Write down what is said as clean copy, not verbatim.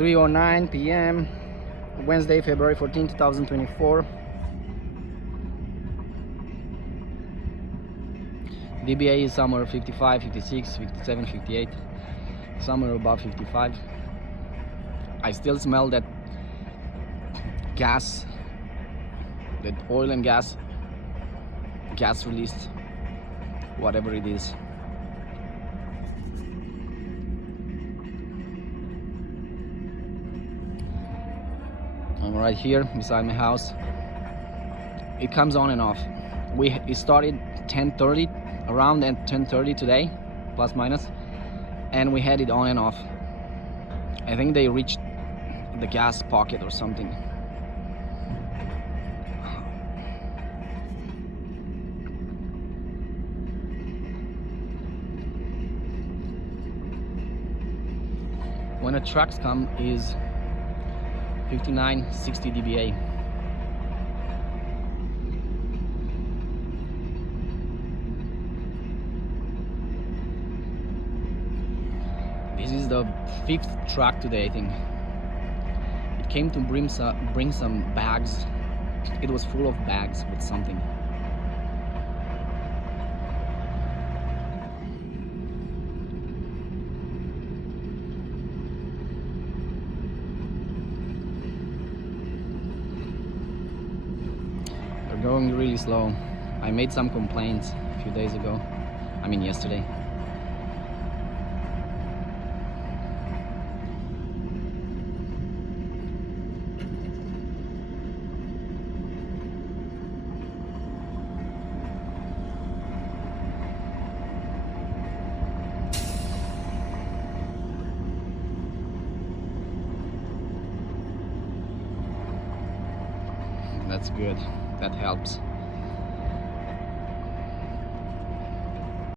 3:09 p.m. Wednesday, February 14, 2024. dbA is somewhere 55, 56, 57, 58, somewhere above 55. I still smell that gas, that oil and gas released, whatever it is. I'm right here beside my house. It comes on and off. It started 10:30, around 10:30 today, plus minus, and we had it on and off. I think they reached the gas pocket or something. When the trucks come is 59, 60 dBA. This is the 5th truck today, I think. It came to bring some bags. It was full of bags with something. They're going really slow. I made some complaints a few days ago. I mean yesterday. That's good. That helps.